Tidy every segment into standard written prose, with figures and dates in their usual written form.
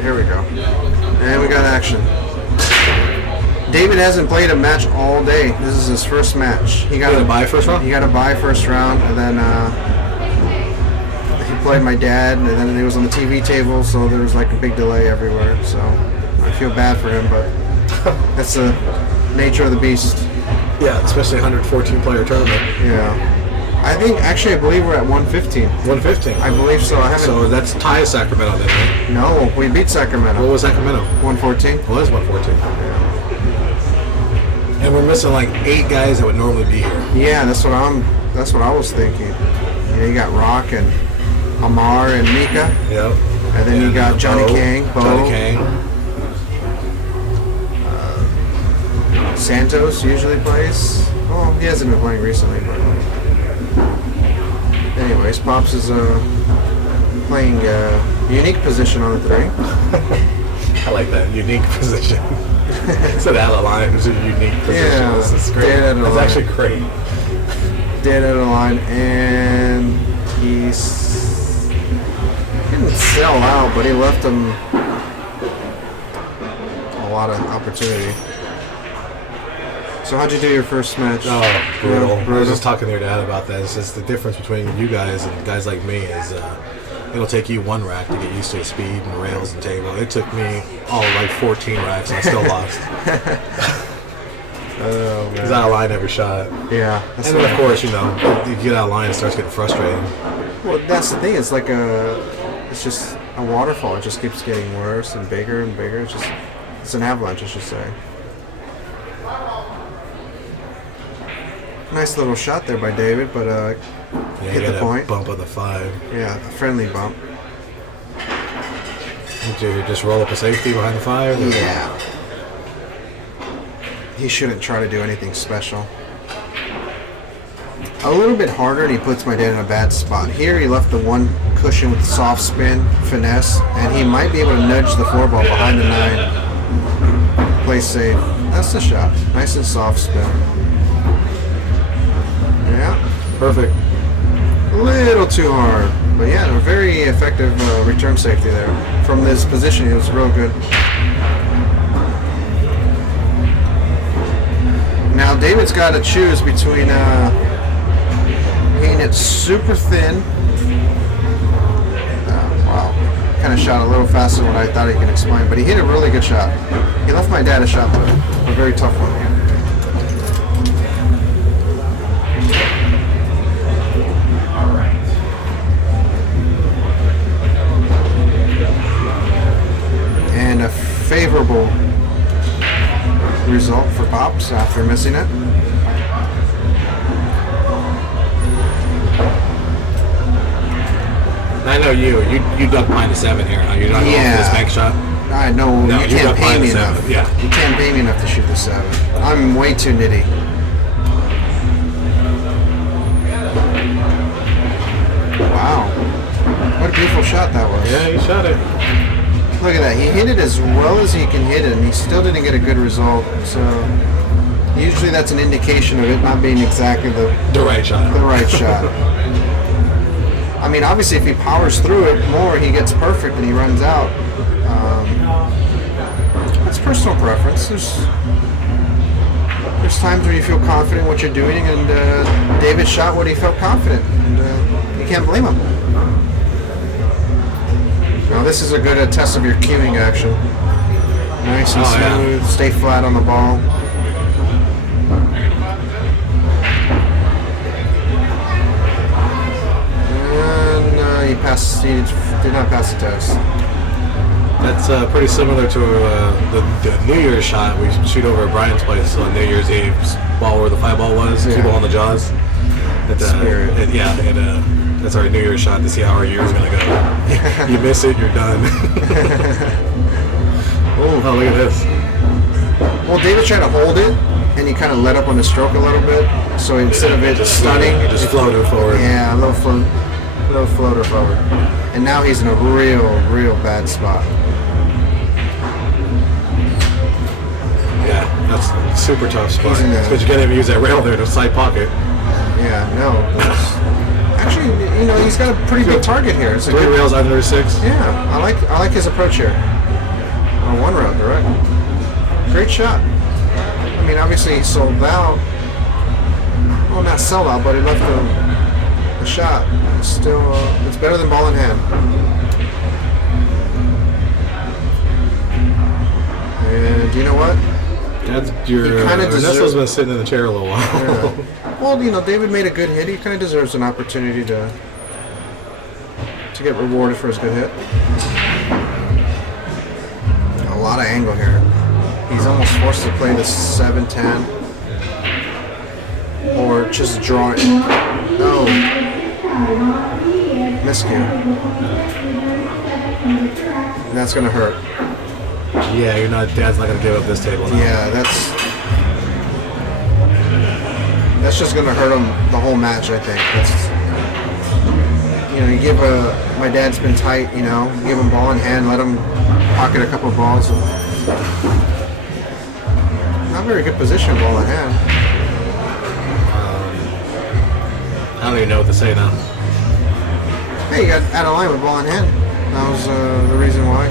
right, here we go. And we got action. David hasn't played a match all day. This is his first match. He got a bye first round? He got a bye first round, and then he played my dad, and then he was on the TV table, so there was like a big delay everywhere. So I feel bad for him, but that's the nature of the beast. Yeah, especially a 114-player tournament. Yeah. I believe we're at 115. 115? I believe so. So that's tie Sacramento then, right? No, we beat Sacramento. What was Sacramento? 114. Well, it was 114. Yeah. And we're missing like 8 guys that would normally be here. Yeah, that's what I was thinking. You got Rock and Amar and Mika. Yep. And then you got Johnny Kang, Bo. Johnny Kang. Santos usually plays. Well, he hasn't been playing recently, but anyways, Pops is playing a unique position on the 3. I like that unique position. So out of line is a unique position. Yeah, this is great. That's actually great. Dead out of line, and he didn't sell out, but he left him a lot of opportunity. So how'd you do your first match? Oh, brutal. I was just talking to your dad about that. It's just the difference between you guys and guys like me is it'll take you 1 rack to get used to the speed and rails and table. It took me like 14 racks and I still lost. Oh, man. He's out of line every shot. Yeah. And then of course, you get out of line and it starts getting frustrating. Well, that's the thing. It's like it's just a waterfall. It just keeps getting worse and bigger and bigger. It's an avalanche, I should say. Nice little shot there by David, but hit the point. Bump on the 5. Yeah, a friendly bump. Did you just roll up a safety behind the 5? Yeah. He shouldn't try to do anything special. A little bit harder, and he puts my dad in a bad spot. Here, he left the 1 cushion with soft spin, finesse, and he might be able to nudge the 4 ball behind the 9. Play safe. That's the shot. Nice and soft spin. Yeah. Perfect. A little too hard. But yeah, a very effective return safety there. From this position, it was real good. Now, David's got to choose between hitting it super thin. Wow. Kind of shot a little faster than what I thought he could explain. But he hit a really good shot. He left my dad a shot, though. A very tough one. And a favorable result for Pops after missing it. I know you duck behind the 7 here. Huh? You're not going for this bank shot? I know. No, you can't pay me enough. Yeah. You can't pay me enough to shoot the 7. I'm way too nitty. Wow. What a beautiful shot that was. Yeah, you shot it. Look at that. He hit it as well as he can hit it, and he still didn't get a good result. So usually that's an indication of it not being exactly the right shot. The right shot. I mean, obviously, if he powers through it more, he gets perfect and he runs out. That's personal preference. There's times where you feel confident in what you're doing, and David shot what he felt confident, and you can't blame him. Now, this is a good test of your cueing action. Nice and smooth. Yeah. Stay flat on the ball. And he did not pass the test. That's pretty similar to the New Year's shot we shoot over at Brian's place on New Year's Eve. Ball where the 5 ball was, 2 ball on the jaws. That's our New Year's shot to see how our year's going to go. You miss it, you're done. Oh, look at this. Well, David tried to hold it, and he kind of let up on the stroke a little bit. So instead of it stunning, he just floated forward. Yeah, a little floater forward. And now he's in a real bad spot. Yeah, that's a super tough spot. Because you can't even use that rail there to side pocket. Yeah, no. Actually, he's got a pretty big target here. It's 3 rails under 6. Yeah, I like his approach here. Or one row, direct. Great shot. I mean, obviously he sold out. Well, not sell out, but he left a shot. It's still, it's better than ball in hand. And you know what? Ernesto's been sitting in the chair a little while. Yeah. Well, you know, David made a good hit. He kind of deserves an opportunity to get rewarded for his good hit. A lot of angle here. He's almost forced to play the 7-10 or just draw it. No. Miscue. That's going to hurt. Yeah, Dad's not gonna give up this table now. Yeah, that's just gonna hurt him the whole match. I think. You know, you give my dad's been tight. You know, give him ball in hand, let him pocket a couple balls. Not very good position, ball in hand. I don't even know what to say now. Hey, you got out of line with ball in hand. That was the reason why.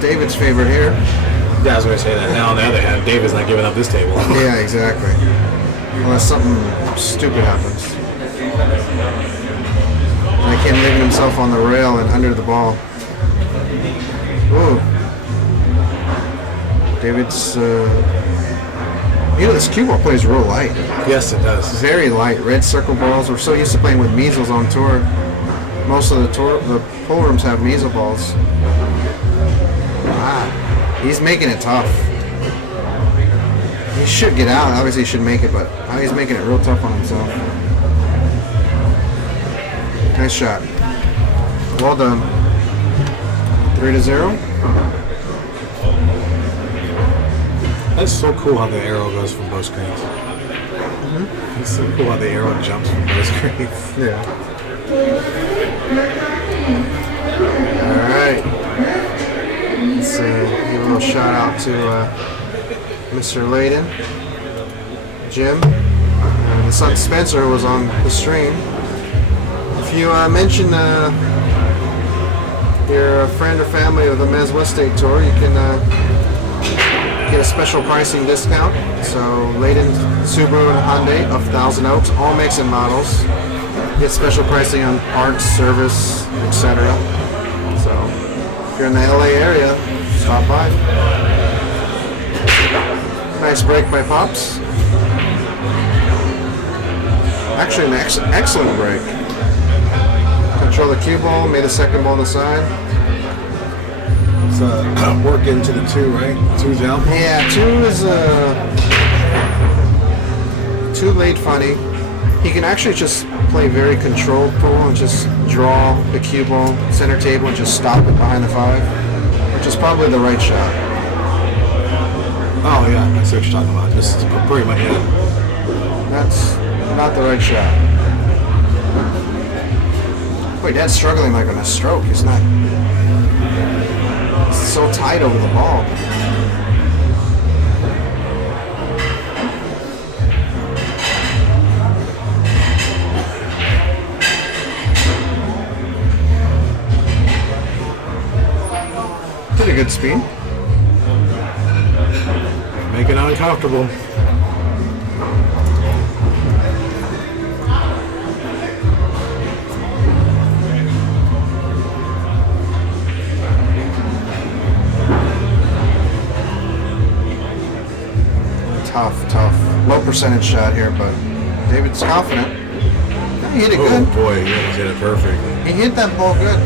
David's favorite here. Yeah, I was going to say that. Now, on the other hand, David's not giving up this table. Yeah, exactly. Unless something stupid happens. Like him leaving himself on the rail and under the ball. Ooh. David's, you know, this cue ball plays real light. Yes, it does. Very light. Red circle balls. We're so used to playing with measles on tour. Most of the pool rooms have measle balls. He's making it tough. He should get out. Obviously, he should make it, but he's making it real tough on himself. Nice shot. Well done. 3-0. That's so cool how the arrow goes from both screens. Mm-hmm. It's so cool how the arrow jumps from both screens. Yeah. All right. Let's give a little shout out to Mr. Layden, Jim, and his son Spencer, who was on the stream. If you mention you're a friend or family of the MWST State Tour, you can get a special pricing discount. So Layden, Subaru, and Hyundai of Thousand Oaks, all makes and models. Get special pricing on parts, service, etc. So if you're in the LA area, stop by. Nice break by Pops. Actually, an excellent break. Control the cue ball, made a second ball on the side. It's work into the 2, right? 2's out? Yeah, 2 is too late funny. He can actually just play very controlled pool and just draw the cue ball, center table, and just stop it behind the 5, which is probably the right shot. Oh yeah, I see what you're talking about. Just pretty much, yeah. That's not the right shot. Wait, Dad's struggling like on a stroke. He's not. He's so tight over the ball. Pretty good speed. Make it uncomfortable. Tough. Low percentage shot here, but David's confident. He hit it good. Oh boy, he hit it perfect. He hit that ball good.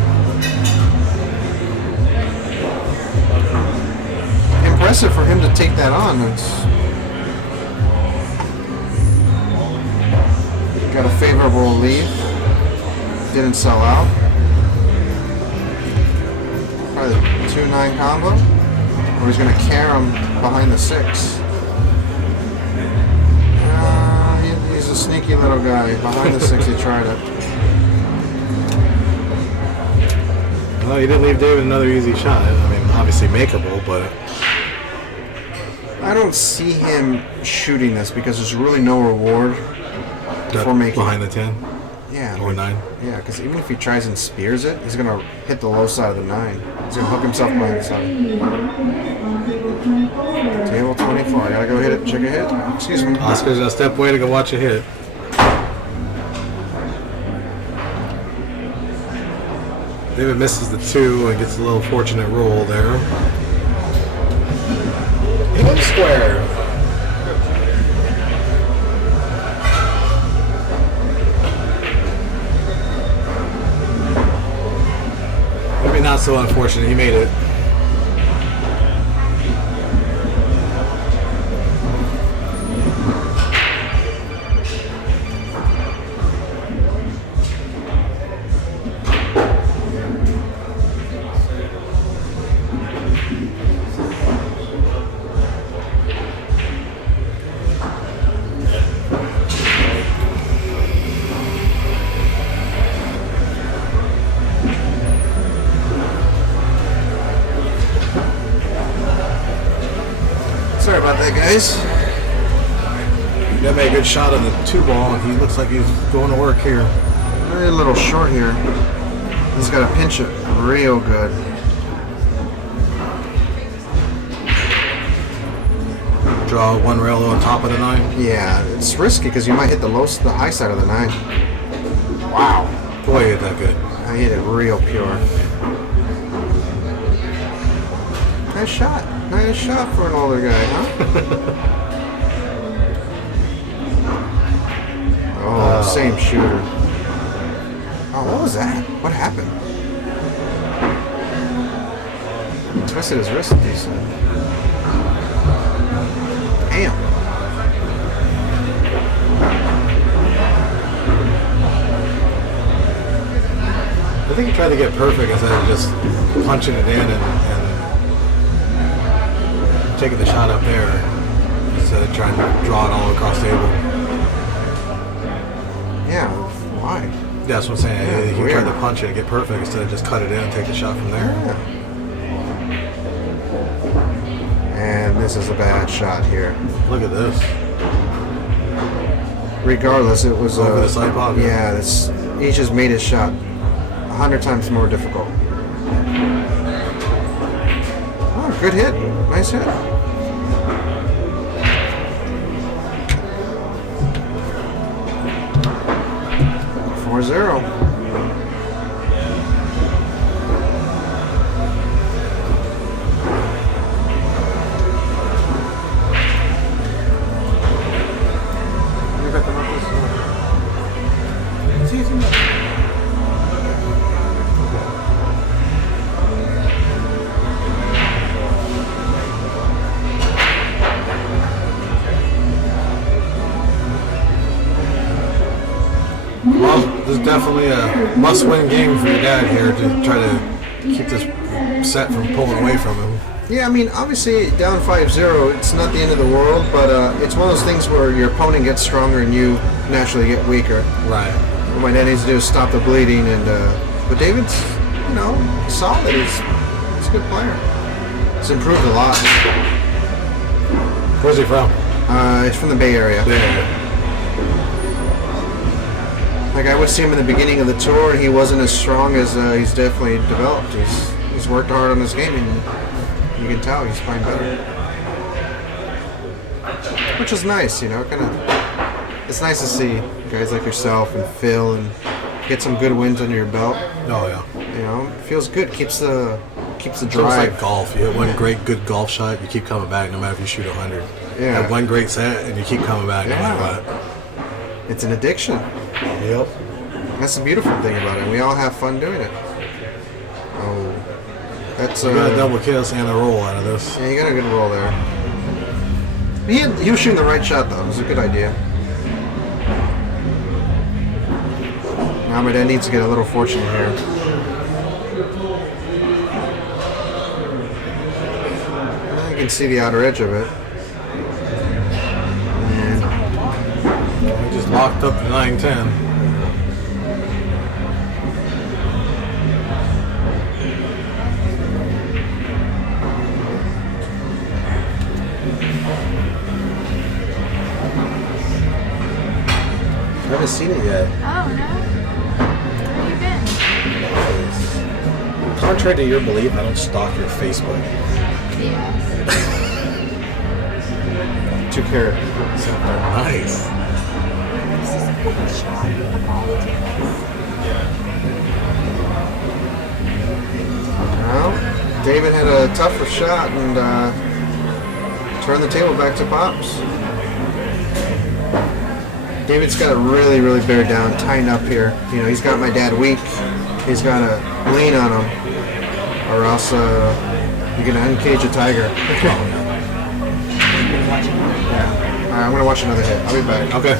Impressive for him to take that on. Got a favorable lead. Didn't sell out. Probably the 2-9 combo. Or he's going to carry him behind the 6. He's a sneaky little guy. Behind the 6, he tried it. Well, you didn't leave David another easy shot. I mean, obviously makeable, but I don't see him shooting this because there's really no reward for making behind the 10. Yeah. Or 9. Yeah, because even if he tries and spears it, he's gonna hit the low side of the 9. He's gonna hook himself behind the side. Table 24. I gotta go hit it. Check a hit. Excuse me. Oscar's a step away to go watch a hit. David misses the 2 and gets a little fortunate roll there. In square. Maybe not so unfortunate. He made it. Sorry about that, guys. That made a good shot on the 2 ball. He looks like he's going to work here. Very little short here. He's got to pinch it real good. Draw 1 rail on top of the 9. Yeah, it's risky because you might hit the high side of the 9. Wow. Boy, you hit that good. I hit it real pure. Nice shot. Nice shot for an older guy, huh? Oh, same shooter. Oh, what was that? What happened? Twisted his wrist decent. Damn. I think he tried to get perfect instead of just punching it in and taking the shot up there instead of trying to draw it all across the table. Yeah, why? That's what I'm saying. Yeah, He weird. tried to punch it and get perfect instead of just cut it in and take the shot from there. Yeah. And this is a bad shot here. Look at this. Regardless, it was Over the side pocket. Yeah, he just made his shot 100 times more difficult. Oh, good hit. Nice hit. Four zero. Well, this is definitely a must-win game for your dad here to try to keep this set from pulling away from him. Yeah, I mean, obviously down 5-0, it's not the end of the world, but it's one of those things where your opponent gets stronger and you naturally get weaker. Right. What my dad needs to do is stop the bleeding, and but David's, solid. He's a good player. He's improved a lot. Where's he from? He's from the Bay Area. Yeah. Like, I would see him in the beginning of the tour, and he wasn't as strong as he's definitely developed. He's worked hard on his game, and you can tell he's playing better. Which is nice, kind of. It's nice to see guys like yourself and Phil and get some good wins under your belt. Oh yeah. It feels good. Keeps the It's almost drive. like golf. You hit one great good golf shot, you keep coming back no matter if you shoot 100. Yeah. Have one great set, and you keep coming back no matter what. It's an addiction. Yep. That's the beautiful thing about it. We all have fun doing it. Oh, that's You got a double kiss and a roll out of this. Yeah, you got a good roll there. He was shooting the right shot, though. It was a good idea. Now my dad needs to get a little fortunate here. Now you can see the outer edge of it. And We just locked up the 9-10. haven't seen it yet. Oh, no? Where have you been? Nice. Contrary to your belief, I don't stalk your Facebook. Yeah. 2 carat. Nice. This is a good shot of all the tables. Well, David had a tougher shot and turned the table back to pops. David's got to really, really bear down, tighten up here. You know, he's got my dad weak. He's got to lean on him, or else you're going to uncage a tiger. Yeah. All right, I'm going to watch another hit. I'll be back. Okay.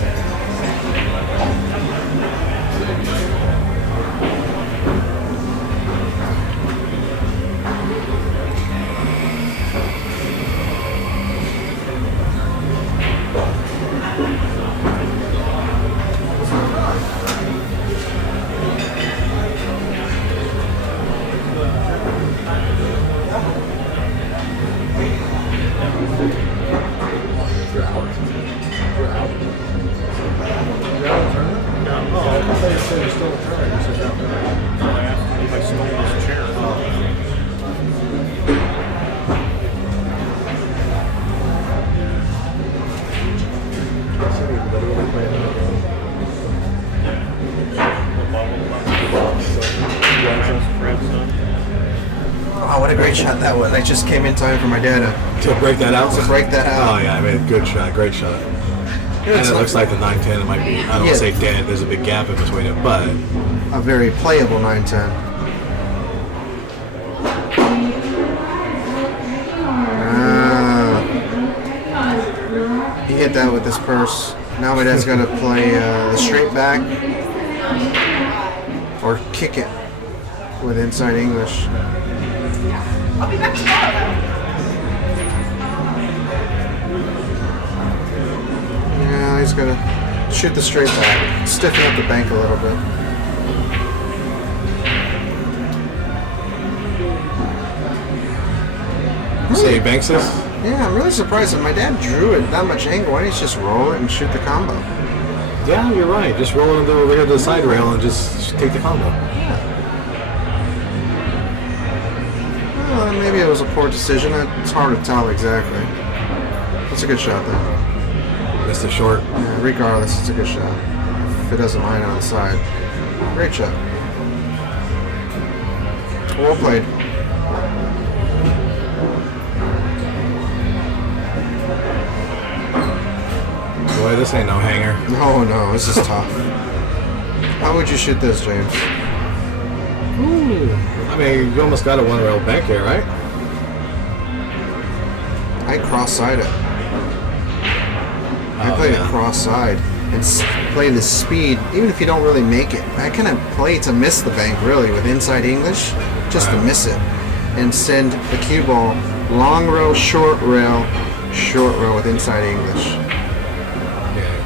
Oh, what a great shot that was. I just came in time for my dad To break that out? to break that out. Oh, yeah, I mean, good shot, great shot. Yeah, And it looks like the 9-10, it might be, I don't want to say dead, there's a big gap in between it, but a very playable 9-10. He hit that with his purse. Now my dad's got to play the straight back or kick it with inside English. I'll be back tomorrow. Yeah, he's got to shoot the straight back, stiffen up the bank a little bit. say he banks this? Yeah, I'm really surprised that my dad drew it that much angle. Why didn't he just roll it and shoot the combo? Yeah, you're right. Just roll it over here to the side rail and just take the combo. Yeah. Well, maybe it was a poor decision. It's hard to tell exactly. It's a good shot, though. Missed the short. Yeah, regardless, it's a good shot. If it doesn't line on the side. Great shot. Well played. Boy, this ain't no hanger. No, this is tough. How would you shoot this, James? Ooh. I mean, you almost got a one rail bank here, right? I cross-side it. I play it cross-side and play the speed, even if you don't really make it. I kind of play to miss the bank, really, with inside English, just to miss it. And send the cue ball long row, short rail with inside English.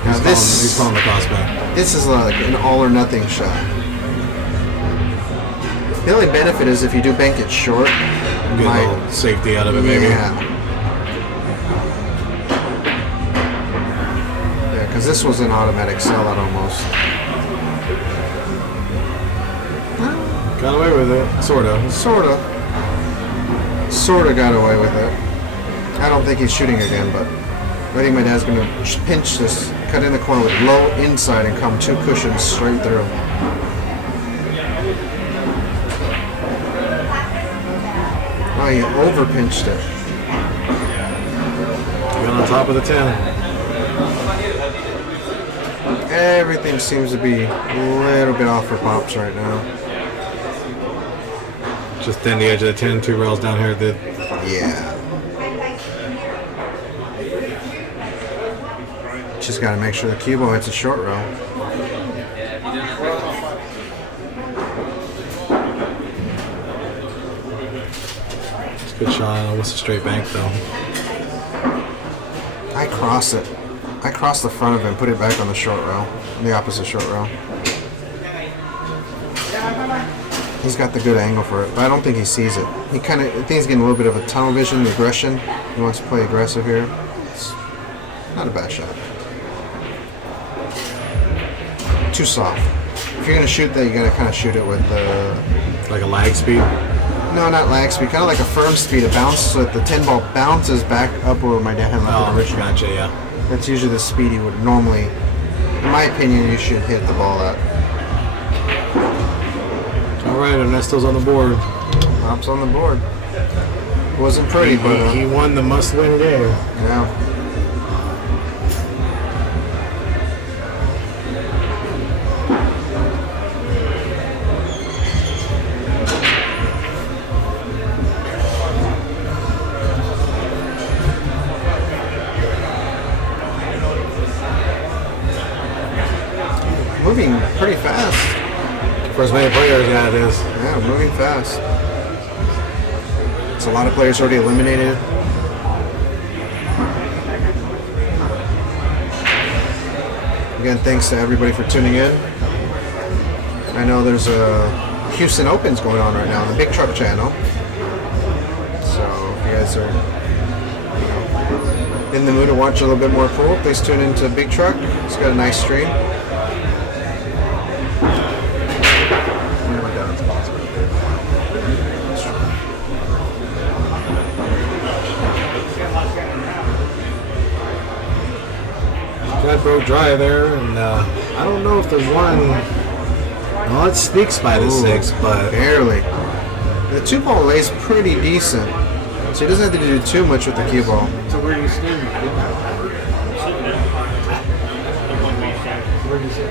Yeah, Now he's calling the cross bank. This is like an all or nothing shot. The only benefit is if you do bank it short, Get a little safety out of it, maybe. Yeah, because this was an automatic sellout almost. Got away with it, sorta. Sorta got away with it. I don't think he's shooting again, but I think my dad's going to pinch this, cut in the corner with low inside and come two cushions straight through. Oh, he over pinched it. Got on top of the 10. Everything seems to be a little bit off for Pops right now. Just thin the edge of the 10, 2 rails down here. Yeah. Just got to make sure the cue ball hits a short row. It's a good shot. What's the straight bank, though? I cross it. I cross the front of it and put it back on the short row, the opposite short row. He's got the good angle for it, but I don't think he sees it. I think he's getting a little bit of a tunnel vision, the aggression. He wants to play aggressive here. It's not a bad shot. too soft. If you're gonna shoot that, you gotta kind of shoot it with Like a lag speed. no, not lag speed, kind of like a firm speed. It bounces, so that the 10 ball bounces back up where my dad had left it originally. Gotcha, yeah. That's usually the speed you would normally, in my opinion, you should hit the ball at. All right, Ernesto's on the board. Pops on the board. Wasn't pretty, but he won the must-win game. yeah. Moving pretty fast. For as many players, yeah, it is. Yeah, moving fast. It's a lot of players already eliminated. Again, thanks to everybody for tuning in. I know there's a Houston Opens going on right now on the Big Truck channel. So if you guys are in the mood to watch a little bit more pool, please tune into Big Truck. It's got a nice stream. That broke dry there, and I don't know if there's one. Well, it sneaks by the 6, but Barely. The 2 ball lays pretty decent, so he doesn't have to do too much with the cue ball. So where do you stand?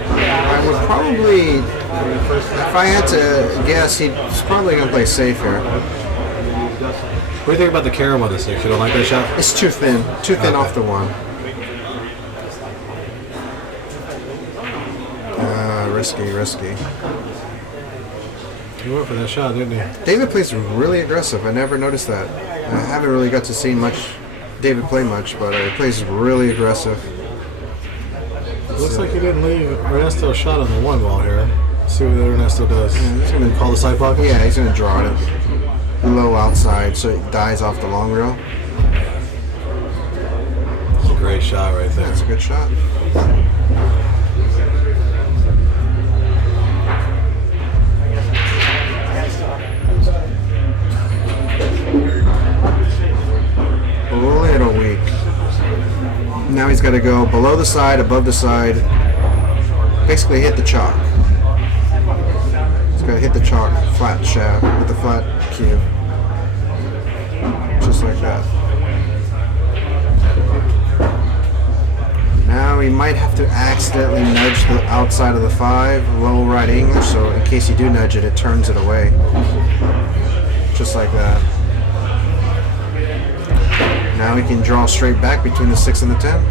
I would probably, if I had to guess, he's probably going to play safe here. what do you think about the carom on the 6? You don't like that shot? It's too thin off the one. Risky. He went for that shot, didn't he? David plays really aggressive. I never noticed that. I haven't really got to see David play much, but he plays really aggressive. Looks like he didn't leave Ernesto a shot on the 1 ball here. Let's see what Ernesto does. he's gonna call the side pocket? Yeah, he's going to draw it low outside so it dies off the long rail. It's a great shot right there. That's a good shot. A little weak. Now he's got to go below the side, above the side, basically hit the chalk. He's got to hit the chalk, flat shaft with the flat cue. Just like that. Now he might have to accidentally nudge the outside of the 5, low right English, so in case you do nudge it, it turns it away. Just like that. Now he can draw straight back between the 6 and the 10.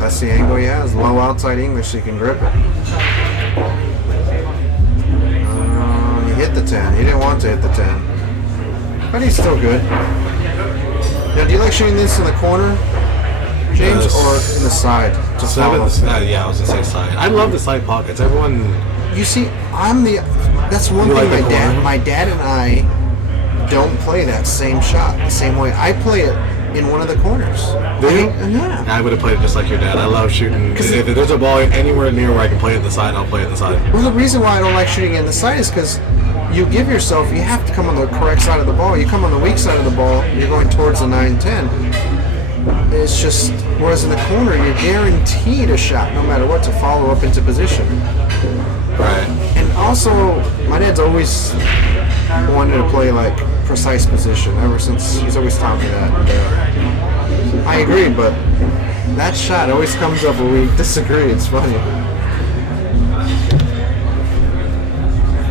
That's the angle he has. Low outside English so you can grip it. He hit the 10. He didn't want to hit the 10. But he's still good. Now, do you like shooting this in the corner, James, or in the side? To follow? Yeah, I was going to say side. I love the side pockets. Everyone... You see, that's one You thing like the corner? my dad and I don't play that same shot the same way. I play it in one of the corners. Do you? Yeah. I would have played it just like your dad. I love shooting. If there's a ball anywhere near where I can play it the side, I'll play it the side. Well, the reason why I don't like shooting it in the side is because you give yourself, you have to come on the correct side of the ball. You come on the weak side of the ball, you're going towards the 9-10. It's just, whereas in the corner, you're guaranteed a shot no matter what to follow up into position. Right. And also, my dad's always wanted to play like precise position ever since. He's always taught me that. I agree, but that shot always comes up when we disagree. It's funny.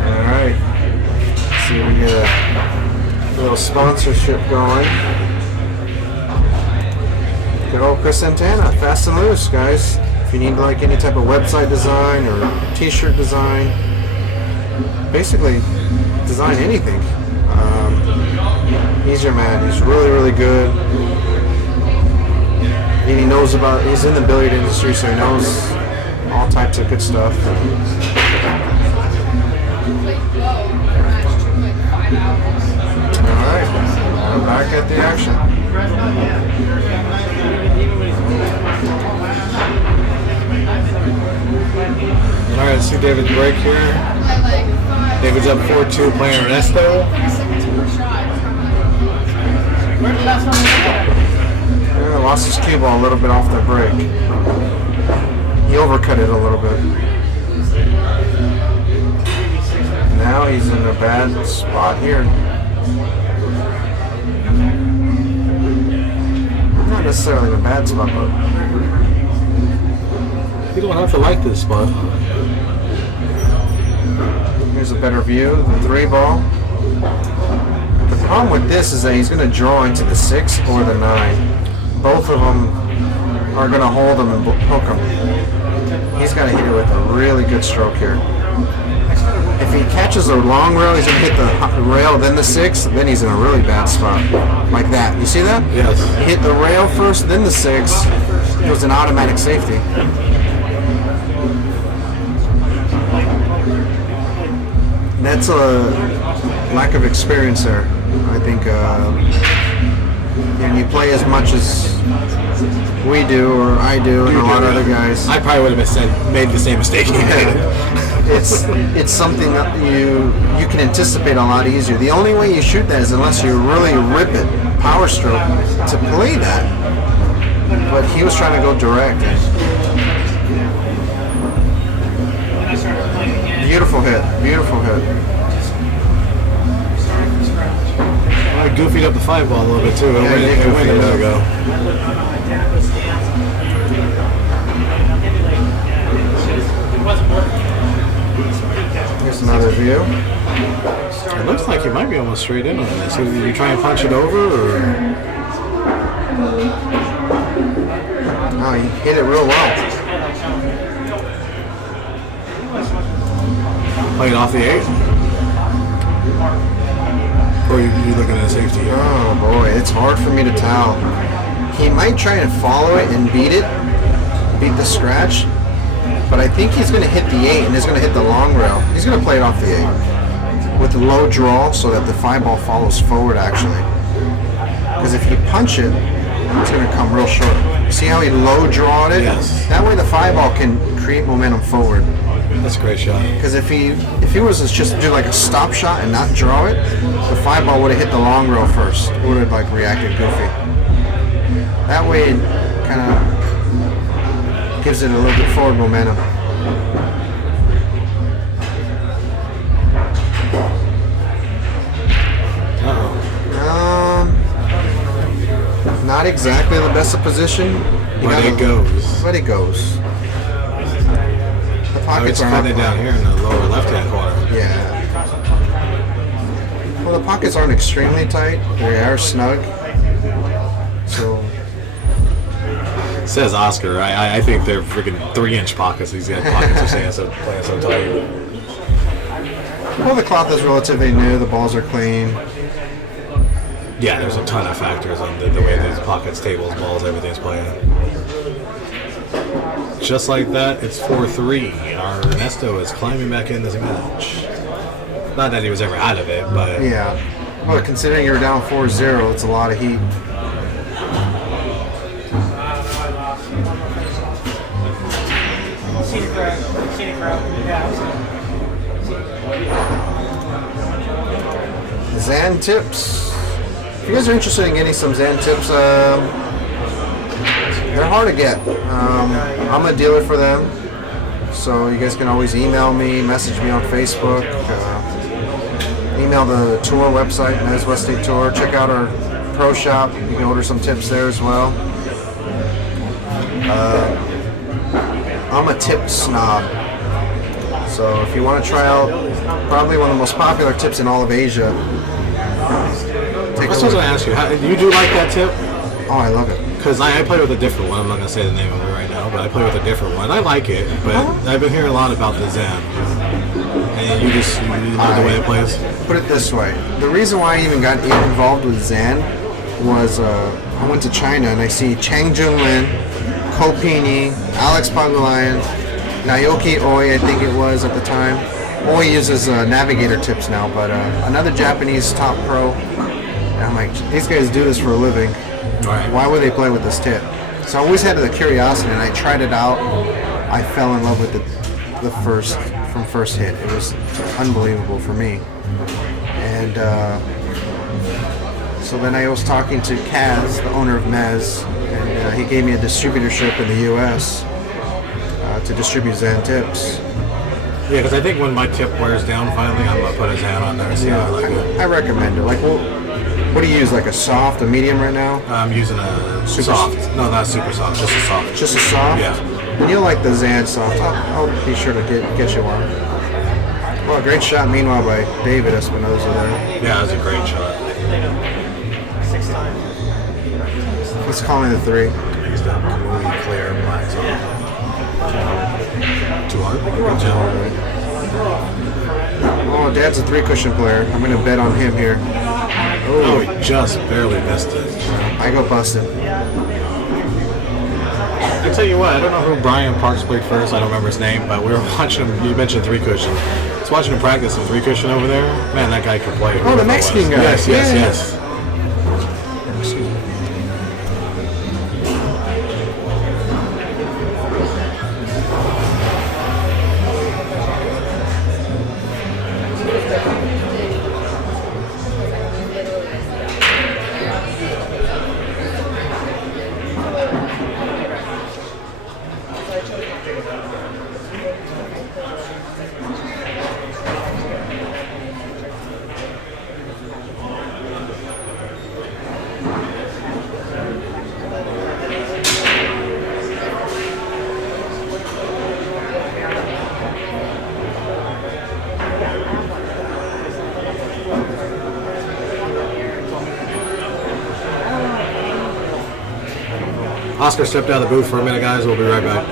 All right. Let's see if we get a little sponsorship going. Good old Chris Santana, fast and loose, guys. If you need like any type of website design or t-shirt design, basically design anything. He's your man. He's really, really good. And he knows he's in the billiard industry, so he knows all types of good stuff. All right, I'm back at the action. Alright, see David's break here. David's up 4-2 playing Ernesto. Yeah, lost his cue ball a little bit off the break. He overcut it a little bit. Now he's in a bad spot here. Not necessarily in a bad spot, but You don't have to like this spot. here's a better view. The 3 ball. The problem with this is that he's going to draw into the 6 or the 9. Both of them are going to hold him and hook him. He's got to hit it with a really good stroke here. If he catches a long rail, he's going to hit the rail, then the 6, then he's in a really bad spot. Like that. You see that? Yes. He hit the rail first, then the 6. It was an automatic safety. That's a lack of experience there. I think when you play as much as we do, or I do, and a lot of other guys, I probably would have made the same mistake he made. it's something that you can anticipate a lot easier. The only way you shoot that is unless you really rip it, power stroke, to play that. But he was trying to go direct. Beautiful hit, beautiful hit. I goofied up the 5 ball a little bit too. It went a minute ago. Here's another view. It looks like you might be almost straight in on this. Did you try and punch it over, or? Oh, he hit it real well. Playing off the 8? Or you looking at a safety here? Oh boy, it's hard for me to tell. He might try and follow it and beat the scratch, but I think he's going to hit the 8 and he's going to hit the long rail. He's going to play it off the 8 with the low draw so that the 5 ball follows forward actually. Because if you punch it, it's going to come real short. See how he low drawed it? Yes. That way the 5 ball can create momentum forward. That's a great shot. Because if he was to just do like a stop shot and not draw it, the 5 ball would have hit the long rail first. It would have like reacted goofy. That way it kind of gives it a little bit forward momentum. Not exactly in the best of position. But it goes. But it goes. The pockets are it down here in the lower left-hand corner. Yeah. Well, the pockets aren't extremely tight. They are snug. So. Says Oscar. I think they're freaking 3-inch pockets. These guys' pockets are playing so tight. Well, the cloth is relatively new. The balls are clean. Yeah, there's a ton of factors on the way these pockets, tables, balls, everything's playing. Just like that, it's 4-3. Our Ernesto is climbing back into the match. Not that he was ever out of it, but... Yeah. Well, considering you're down 4-0, it's a lot of heat. Zan tips. If you guys are interested in getting some Zan tips, they're hard to get. I'm a dealer for them, so you guys can always email me, message me on Facebook, email the tour website, MWST Tour. Check out our pro shop. You can order some tips there as well. I'm a tip snob, so if you want to try out probably one of the most popular tips in all of Asia, I was going to ask you, you do like that tip? Oh, I love it. Because I play with a different one. I'm not going to say the name of it right now, but I play with a different one. I like it, but I've been hearing a lot about the Zen. And you love the way it plays? Put it this way. The reason why I even got involved with Zen was I went to China and I see Chang Junlin, Kopini, Alex Pangulayan, Naoki Oi, I think it was at the time. Oi uses navigator tips now, but another Japanese top pro. And I'm like, these guys do this for a living. Right. Why would they play with this tip? So I always had the curiosity, and I tried it out. I fell in love with from first hit. It was unbelievable for me. And so then I was talking to Kaz, the owner of Mezz, and he gave me a distributorship in the U.S. To distribute Zen tips. Yeah, because I think when my tip wears down finally, I'm going to put his hand on there and see how I like it. I recommend it. Like, well, what do you use? Like a soft, a medium right now? I'm using a soft. No, not super soft, just a soft. Just a soft? Yeah. And you'll like the Zan soft. I'll be sure to get you one. Well, great shot, meanwhile, by David Espinoza there. Yeah, that was a great shot. Let's call me the 3. He's the completely clear black zone. Too hard? Good job. Oh, Dad's a 3 cushion player. I'm going to bet on him here. Oh, he just barely missed it. I go busted. I tell you what, I don't know who Brian Parks played first. I don't remember his name, but we were watching him. You mentioned 3 cushion. I was watching him practice in 3 cushion over there. Man, that guy could play. Oh, the Mexican guy. Yes. Oscar stepped out of the booth for a minute, guys. We'll be right back.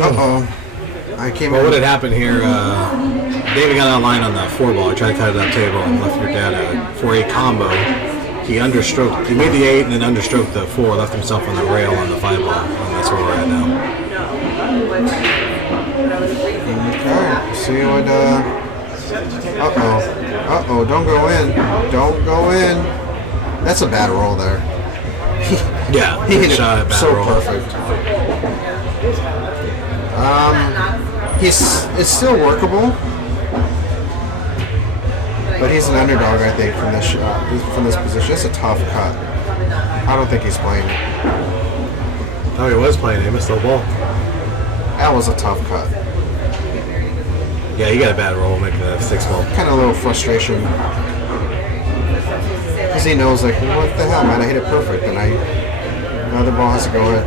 Uh-oh. I came Well, what had happened here, David got out of line on the 4-ball. He tried to cut it up table and left your dad for a combo. He understroked, he made the 8 and then understroked the 4, left himself on the rail on the 5-ball. And that's where we're at now. Okay, see what, uh-oh, don't go in. Don't go in. That's a bad roll there. Yeah, He hit shot, it bad so roll. perfect. It's still workable, but he's an underdog, I think, from this shot, from this position. It's a tough cut. I don't think he's playing it. Oh, he was playing. He missed the ball. That was a tough cut. Yeah, he got a bad roll making the 6-ball. Kind of a little frustration, because he knows, like, what the hell, man? I hit it perfect, and now the ball has to go in.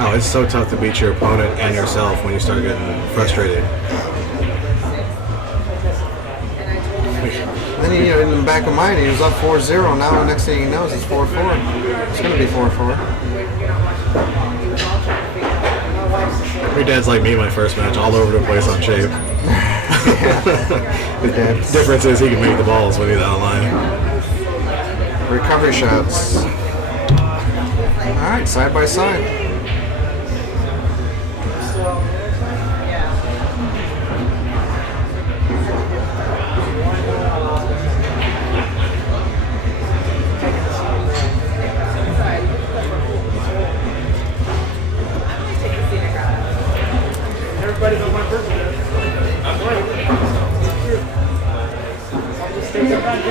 Oh, it's so tough to beat your opponent and yourself when you start getting frustrated. Then, in the back of mind, he was up 4-0. Now the next thing he knows, it's 4-4. It's going to be 4-4. Your dad's like me my first match, all over the place on shape. Good dad. Difference is he can make the balls when he's out of line. Recovery shots. All right, side by side.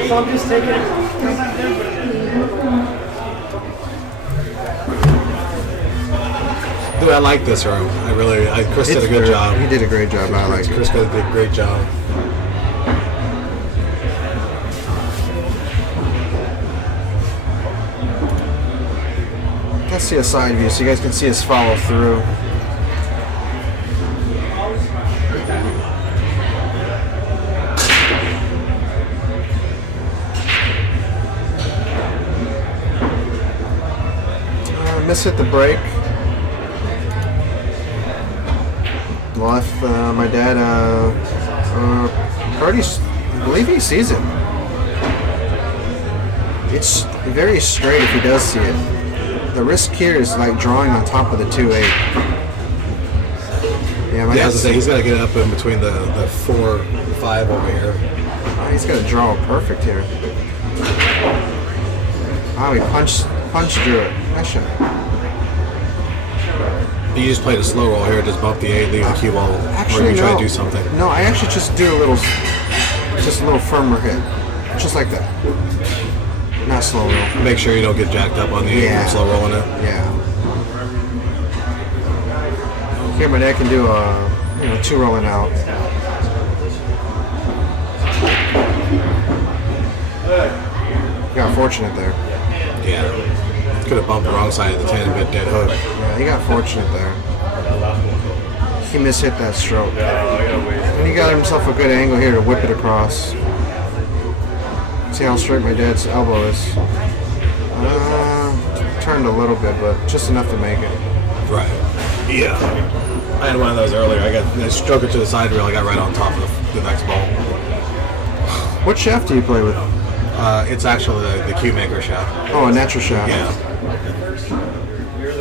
So I'm just taking it. Dude, I like this room. Chris did a good job. He did a great job. I like it. Chris did a great job. Let's see a side view so you guys can see us follow through. Miss hit the brake. Left my dad Purdy's, I believe he sees it. It's very straight if he does see it. The risk here is like drawing on top of the 2-8. Yeah, I was gonna say, he's got to get up in between the 4-5 over here. He's got to draw perfect here. Wow, he punched through it. Nice shot. You just played a slow roll here, just bump the 8, leave the cue ball, or you try to do something. No, I actually just do a little firmer hit. Just like that. Not slow roll. Make sure you don't get jacked up on the 8 when you're slow rolling it. Yeah. Here, my dad can do a 2 rolling out. Got fortunate there. Yeah. Could have bumped the wrong side of the 10-bit dead hook. Yeah, he got fortunate there. He mishit that stroke. And he got himself a good angle here to whip it across. See how straight my dad's elbow is. Turned a little bit, but just enough to make it. Right. Yeah. I had one of those earlier. I stroked it to the side rail. I got right on top of the next ball. What shaft do you play with? It's actually the cue maker shaft. Oh, a natural shaft. Yeah.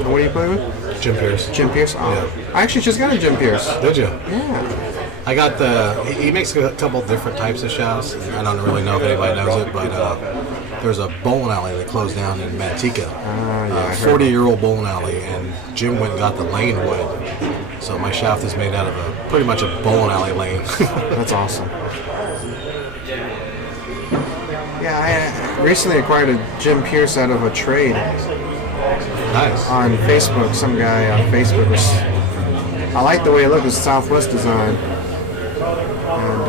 What do you play with? Jim Pierce. Jim Pierce? Oh. Yeah. I actually just got a Jim Pierce. Did you? Yeah. I got he makes a couple different types of shafts. I don't really know if anybody knows it, but there's a bowling alley that closed down in Manteca. 40-year-old bowling alley, and Jim went and got the lane wood. So my shaft is made out of pretty much a bowling alley lane. That's awesome. Yeah, I recently acquired a Jim Pierce out of a trade. Nice. On Facebook, some guy on Facebook was. I like the way it looked. It was Southwest design, and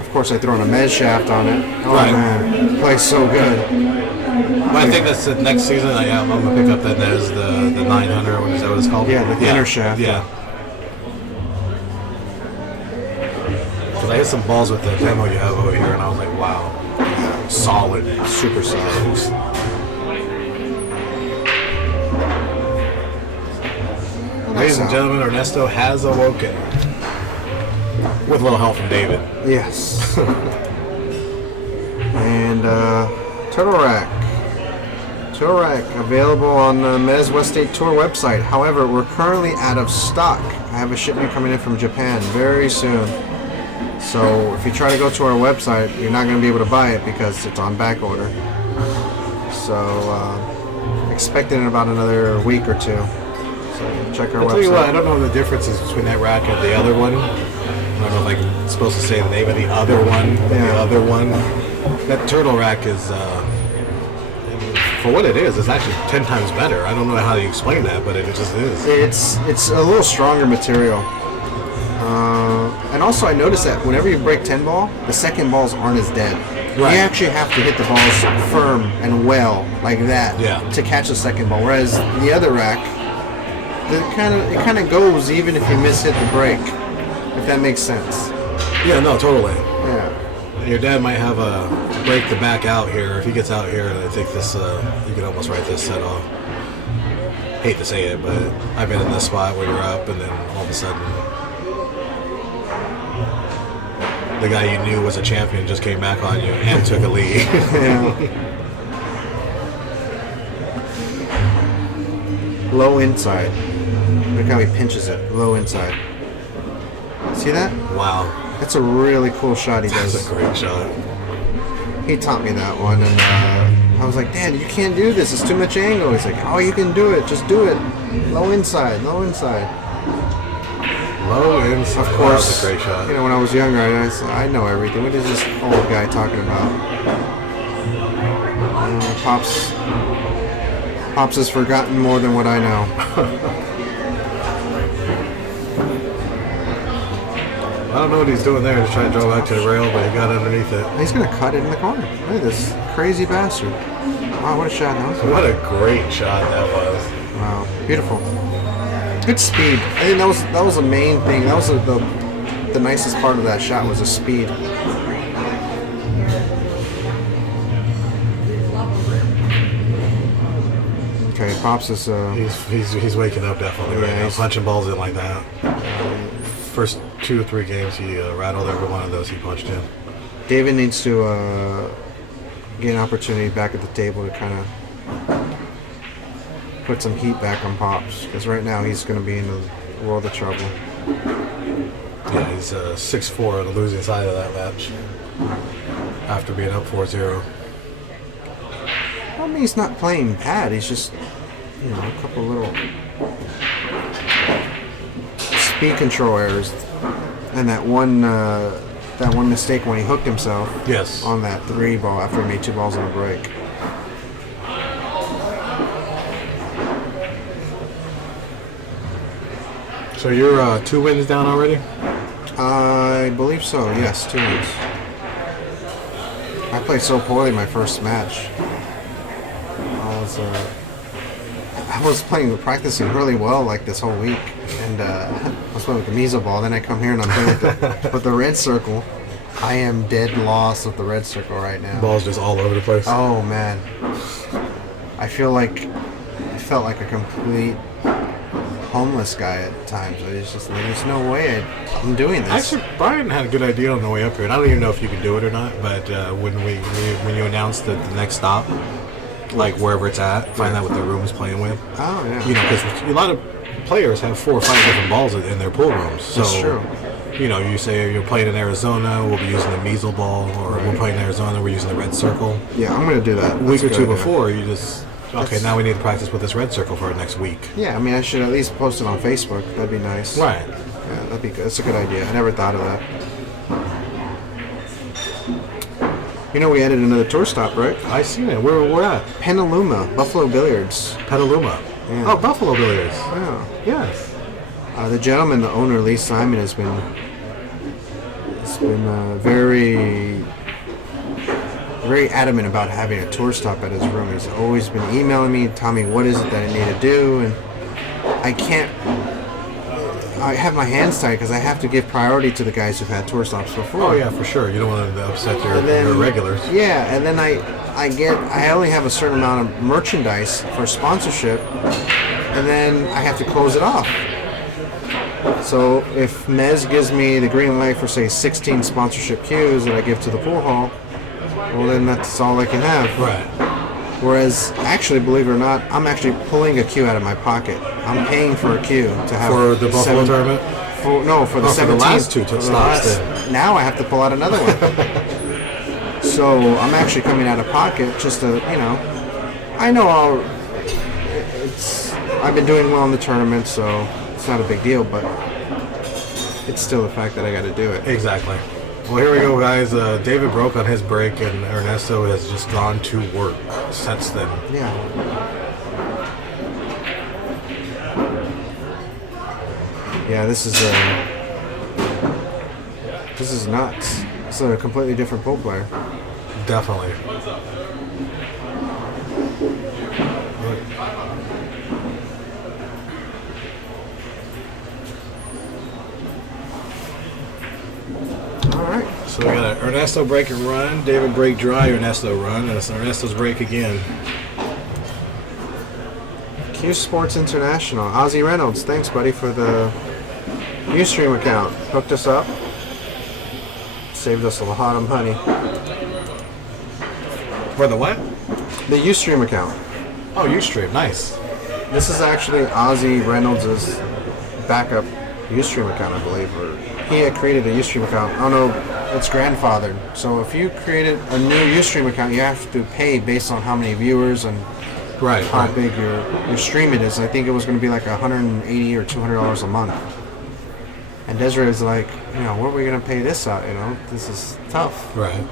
of course I threw in a Mezz shaft on it. Oh right. Man, it plays so good. Well, I think that's the next season. I'm gonna pick up that Mezz, the 900. What is that? What it's called? Yeah, the thinner shaft. Yeah. Because I hit some balls with the demo you have over here, and I was like, wow, solid, super solid. Ladies and gentlemen, Ernesto has awoken. With a little help from David. Yes. And Turtle Rack. Turtle Rack available on the Mezz West State Tour website. However, we're currently out of stock. I have a shipment coming in from Japan very soon. So if you try to go to our website, you're not going to be able to buy it because it's on back order. So expect it in about another week or two. So check our website. I'll tell you what, I don't know the differences between that rack and the other one. I don't know if I'm supposed to say the name of the other one. But Yeah. the other one, that turtle rack is, for what it is, it's actually 10 times better. I don't know how you explain that, but it just is. It's a little stronger material. And also I noticed that whenever you break 10 ball, the second balls aren't as dead. Right. You actually have to hit the balls firm and well like that to catch the second ball. Whereas the other rack, it kind of goes even if you miss-hit the break, if that makes sense. Yeah, no, totally. Yeah. Your dad might have a break the back out here. If he gets out here, I think this you could almost write this set off. Hate to say it, but I've been in this spot where you're up, and then all of a sudden, the guy you knew was a champion just came back on you and took a lead. Yeah. Low inside. Look how he pinches it. Low inside. See that? Wow. That's a really cool shot he does. That's a great shot. He taught me that one, and I was like, Dad, you can't do this. It's too much angle. He's like, oh, you can do it. Just do it. Low inside. Low inside. Low inside. Of course. That's a great shot. You know, when I was younger, I know everything. What is this old guy talking about? Pops has forgotten more than what I know. I don't know what he's doing there. He's trying to draw back to the rail, but he got underneath it. He's going to cut it in the corner. Look at this crazy bastard. Wow, what a shot that was. What a great shot that was. Wow, beautiful. Good speed. I think that was the main thing. That was the nicest part of that shot was the speed. Okay, Pops is He's waking up definitely right now. he's- Punching balls in like that. First 2 or 3 games, he rattled every one of those he punched in. David needs to get an opportunity back at the table to kind of put some heat back on Pops, because right now he's going to be in a world of trouble. Yeah, he's 6-4 on the losing side of that match after being up 4-0. I mean, he's not playing bad. He's just, a couple little speed control errors, and that one mistake when he hooked himself. Yes. On that 3 ball after he made 2 balls on a break. So you're 2 wins down already? I believe so. Yes, 2 wins. I played so poorly my first match. I was practicing really well like this whole week, and I was playing with the Mezz ball. Then I come here and I'm playing with the red circle. I am dead lost with the red circle right now. Ball's just all over the place. Oh man, I felt like a complete homeless guy at times. It's just like, there's no way I'm doing this. Actually, Brian had a good idea on the way up here, and I don't even know if you can do it or not. But when you announced the next stop, like wherever it's at, find out what their room is playing with. Oh yeah. Because a lot of players have 4 or 5 different balls in their pool rooms. So, that's true. You say you're playing in Arizona, we'll be using the Mezz ball, or we're playing in Arizona, we're using the red circle. Yeah, I'm gonna do that. A week or 2 before, you just now we need to practice with this red circle for next week. Yeah, I mean, I should at least post it on Facebook. That'd be nice. Right. Yeah, that'd be good. That's a good idea. I never thought of that. We added another tour stop, right? I seen it. Where we're at? Petaluma, Buffalo Billiards. Petaluma. Yeah. Oh, Buffalo Billiards. Yeah. Yes. The gentleman, the owner, Lee Simon, has been very, very adamant about having a tour stop at his room. He's always been emailing me, telling me what is it that I need to do, and I have my hands tied because I have to give priority to the guys who've had tour stops before. Oh yeah, for sure. You don't want to upset your regulars. Yeah, and then I only have a certain amount of merchandise for sponsorship, and then I have to close it off. So if Mezz gives me the green light for say 16 sponsorship cues that I give to the pool hall, well then that's all I can have. Right. Whereas, actually, believe it or not, I'm actually pulling a cue out of my pocket. I'm paying for a cue to have for the Buffalo tournament. For the 17th. For the last 2 stops. Now I have to pull out another one. So I'm actually coming out of pocket just to, I know I've been doing well in the tournament, so it's not a big deal, but it's still the fact that I got to do it. Exactly. Well, here we go, guys. David broke on his break, and Ernesto has just gone to work since then. Yeah. Yeah, this is nuts. It's a completely different pool player. Definitely. So we got an Ernesto break and run, David break dry, Ernesto run, and it's Ernesto's break again. Q Sports International. Ozzy Reynolds, thanks buddy for the Ustream account. Hooked us up. Saved us a lot of money. For the what? The Ustream account. Oh, Ustream, nice. This is actually Ozzy Reynolds' backup Ustream account, I believe. Or he had created a Ustream account. Oh no, it's grandfathered. So if you created a new Ustream account, you have to pay based on how many viewers and how big your stream it is. I think it was going to be like $180 or $200 a month. And Desiree was like, where are we going to pay this out? This is tough. Right.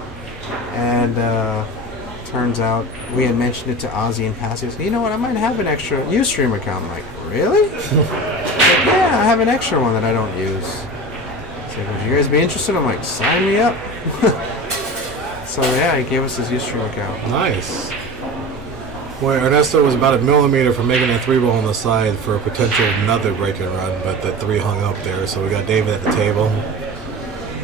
And turns out we had mentioned it to Ozzy in passing. He said, you know what? I might have an extra Ustream account. I'm like, really? Yeah, I have an extra one that I don't use. So would you guys be interested? I'm like, sign me up. So yeah, he gave us his Ustream account. Nice. Well, Ernesto was about a millimeter from making a 3-ball on the side for a potential another break and run, but the 3 hung up there, so we got David at the table.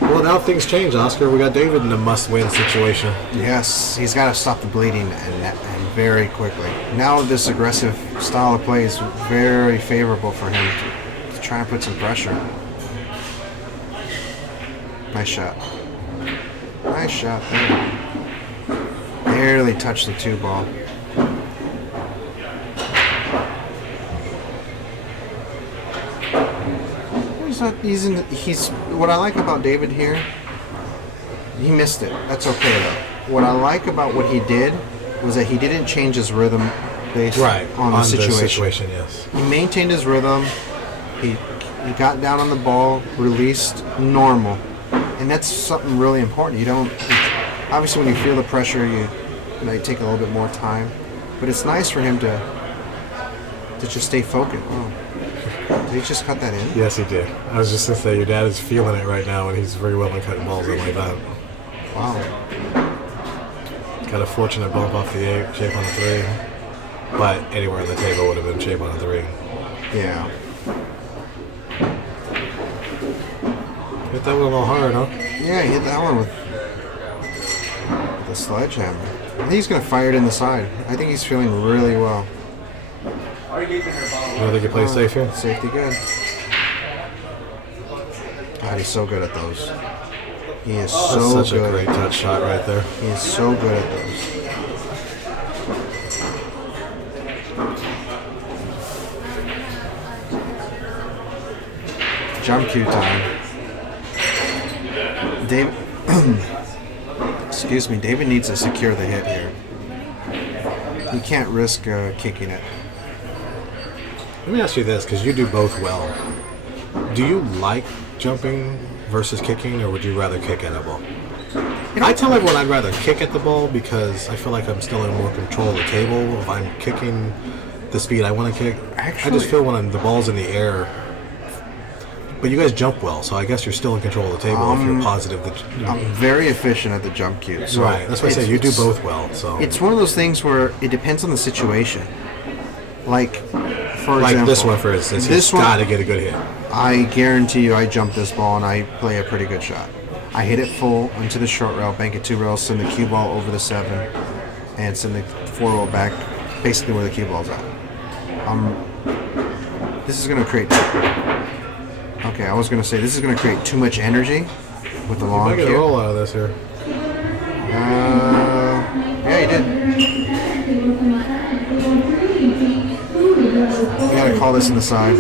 Well, now things change, Oscar. We got David in a must-win situation. Yes, he's got to stop the bleeding and very quickly. Now this aggressive style of play is very favorable for him to try and put some pressure. Nice shot. Nice shot there. Barely touched the 2 ball. He's what I like about David here, he missed it. That's okay though. What I like about what he did was that he didn't change his rhythm based on the situation. Yes. He maintained his rhythm. He got down on the ball, released normal. And that's something really important. You don't obviously when you feel the pressure you might take a little bit more time. But it's nice for him to just stay focused. Oh. Did he just cut that in? Yes, he did. I was just going to say, your dad is feeling it right now, and he's very well in cutting balls in like that. Wow. Got a fortunate bump off the 8, shape on the 3. But anywhere on the table would have been shape on a 3. Yeah. Hit that one a little hard, huh? Yeah, he hit that one with the sledgehammer. I think he's going to fire it in the side. I think he's feeling really well. You don't think he plays safe here? Safety good. God, he's so good at those. He is so That's such good. a great touch shot right there. He is so good at those. Jump cue time. David, excuse me. David needs to secure the hit here. You can't risk kicking it. Let me ask you this, because you do both well. Do you like jumping versus kicking, or would you rather kick at a ball? I tell everyone I'd rather kick at the ball because I feel like I'm still in more control of the table. If I'm kicking the speed I want to kick, I just feel when the ball's in the air. But you guys jump well, so I guess you're still in control of the table if you're positive that I'm very efficient at the jump cue. So right, that's why I say you do both well. So it's one of those things where it depends on the situation. Like, for like example, this one, for instance, he's got to get a good hit. I guarantee you, I jump this ball and I play a pretty good shot. I hit it full into the short rail, bank it 2 rails, send the cue ball over the 7, and send the 4 rail back, basically where the cue ball's at. This is going to create. Okay, I was going to say this is going to create too much energy with the long cue. You might get a roll out of this here. Yeah, he did. You got to call this in the side.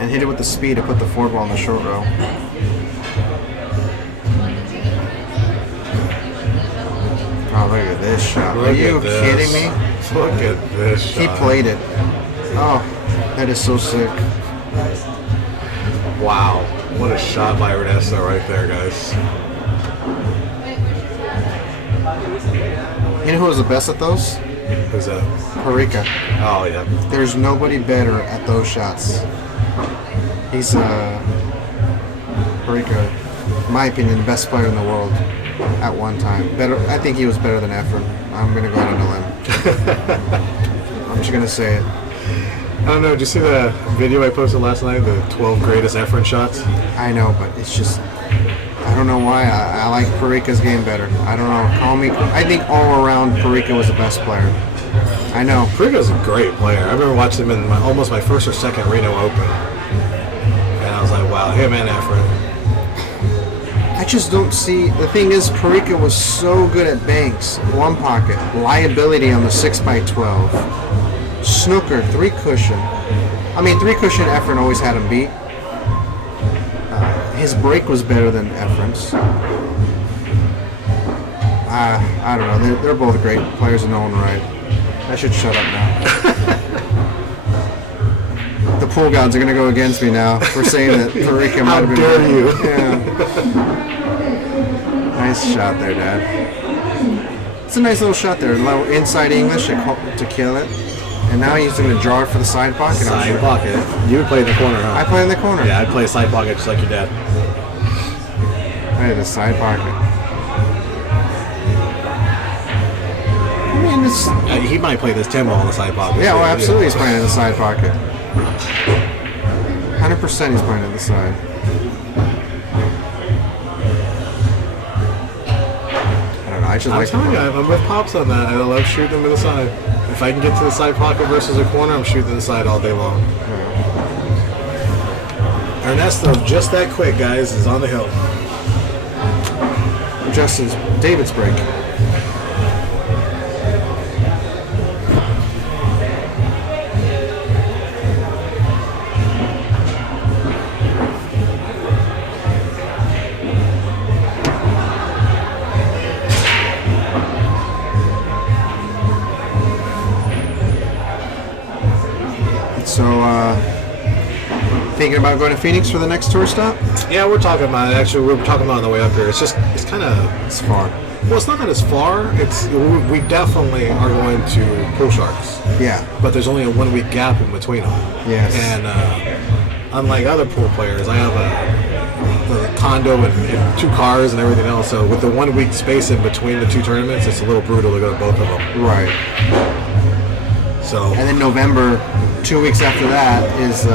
And hit it with the speed to put the 4 ball in the short row. Oh, look at this shot. Are you kidding me? Look at this shot. He played it. Oh, that is so sick. Wow. What a shot by Ernesto right there, guys. You know who was the best at those? Who's that? Parika. Oh, yeah. There's nobody better at those shots. He's Parika, in my opinion, the best player in the world at one time. Better, I think he was better than Efren. I'm gonna go out on a limb. I'm just gonna say it. I don't know. Did you see the video I posted last night? The 12 greatest Efren shots. I know, but it's just I don't know why. I like Parika's game better. I don't know. Call me. I think all around Parika was the best player. I know. Parika's a great player. I remember watching him in almost my first or second Reno Open, and I was like, wow, him and Efren. I just don't see. The thing is, Parika was so good at banks, one pocket, liability on the 6x12, snooker, 3 cushion. I mean, 3 cushion Efren always had him beat. His break was better than Efren's. I don't know. They're both great players in their own right. I should shut up now. The pool gods are going to go against me now for saying that Parika might have been dare better. you. Yeah. Nice shot there, Dad. It's a nice little shot there. Little inside English to kill it. And now he's going to draw it for the side pocket. Side pocket. You would play in the corner, huh? I play in the corner. Yeah, I'd play side pocket just like your dad. I had the side pocket. I mean, it's... He might play this 10 ball in the side pocket. Yeah, well, absolutely he's playing in the side pocket. 100% he's playing in the side. I don't know, I just I'm like telling you, I'm with Pops on that. I love shooting them in the side. If I can get to the side pocket versus a corner, I'm shooting the side all day long. Ernesto, just that quick, guys, is on the hill. Just as David's break. So, thinking about going to Phoenix for the next tour stop? Yeah, we're talking about it. Actually, we were talking about it on the way up here. It's kind of... It's far. Well, it's not that it's far. We definitely are going to Pool Sharks. Yeah. But there's only a 1 week gap in between them. Yes. And unlike other pool players, I have a condo and 2 cars and everything else. So with the 1 week space in between the 2 tournaments, it's a little brutal to go to both of them. Right. So. And then November, 2 weeks after that, is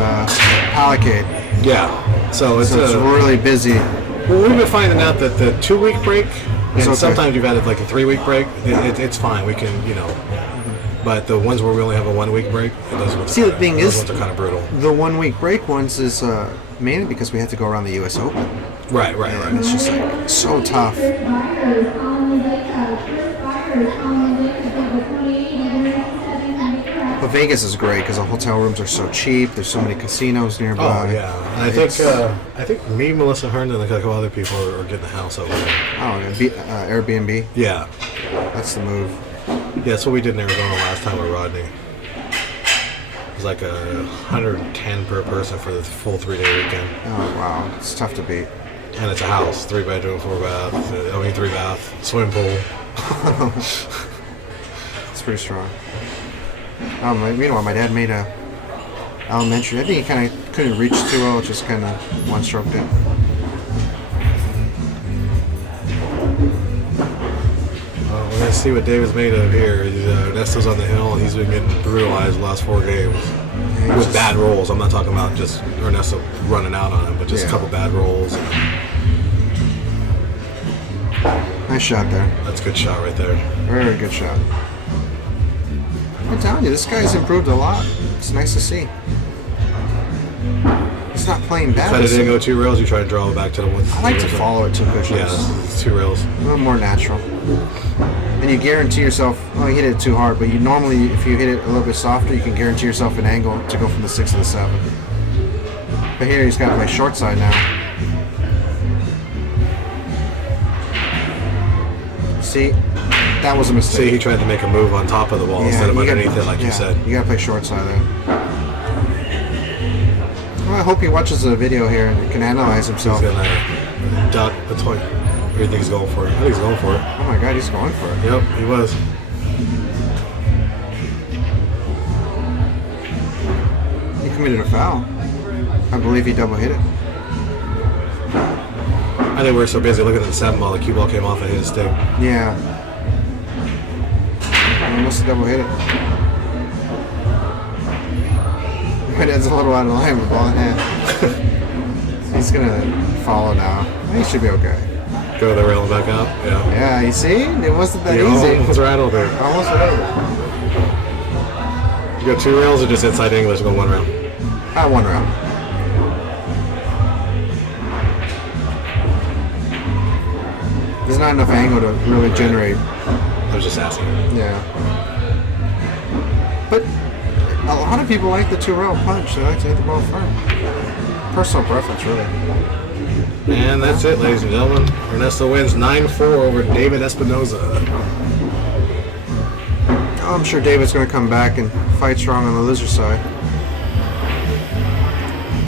Allocate. Yeah. So it's really busy. Well, we've been finding out that the 2 week break, and okay. sometimes you've added like a 3 week break. It's fine. We can, But the ones where we only have a 1 week break, those ones. See, the thing is, ones are kind of brutal. The 1 week break ones is mainly because we had to go around the U.S. Open. Right. And it's just like so tough. But Vegas is great because the hotel rooms are so cheap. There's so many casinos nearby. Oh yeah, and I think me, Melissa Hearn, and a couple other people are getting a house over there. Oh, yeah. Airbnb. Yeah, that's the move. Yeah, that's what we did in Arizona last time with Rodney. It was like 110 per person for the full 3-day weekend. Oh wow, it's tough to beat. And it's a house, 3 bedroom, 4 bath. 3 bath, swim pool. It's pretty strong. Meanwhile, my dad made a elementary. I think he kind of couldn't reach too well, just kind of one-stroked it. Well, we're gonna see what David's made of here. Ernesto's on the hill, and he's been getting brutalized the last 4 games with bad rolls. I'm not talking about just Ernesto running out on him, but just a couple bad rolls. Nice shot there. That's a good shot right there. Very good shot. I'm telling you, this guy's improved a lot. It's nice to see. He's not playing bad. But it didn't go 2 rails. You try to draw it back to the one. I like to follow it 2 cushions. Yeah, it's 2 rails. A little more natural. And you guarantee yourself, you hit it too hard, but you normally, if you hit it a little bit softer, you can guarantee yourself an angle to go from the 6 to the 7. But here he's got to play short side now. See? That was a mistake. See, he tried to make a move on top of the ball instead of underneath it, like you said. You gotta play short side there. Well, I hope he watches the video here and can analyze himself. He's gonna duck between. What do you think he's going for? I think he's going for it. Oh my god, he's going for it. Yep, he was. He committed a foul. I believe he double hit it. I think we were so busy looking at the 7 ball, the cue ball came off and hit his stick. Yeah. He must have double hit it. My dad's a little out of line with ball in hand. He's gonna follow now. He should be okay. Go the rail and back out. Yeah. Yeah, you see? It wasn't that You easy. almost rattled it. Almost rattled it. You go 2 rails or just inside English, go 1 round? 1 round. There's not enough angle to really generate. I was just asking. Yeah. But a lot of people like the 2-rail punch. They like to hit the ball firm. Personal preference, really. And that's it, ladies and gentlemen. Ernesto wins 9-4 over David Espinoza. I'm sure David's going to come back and fight strong on the loser side.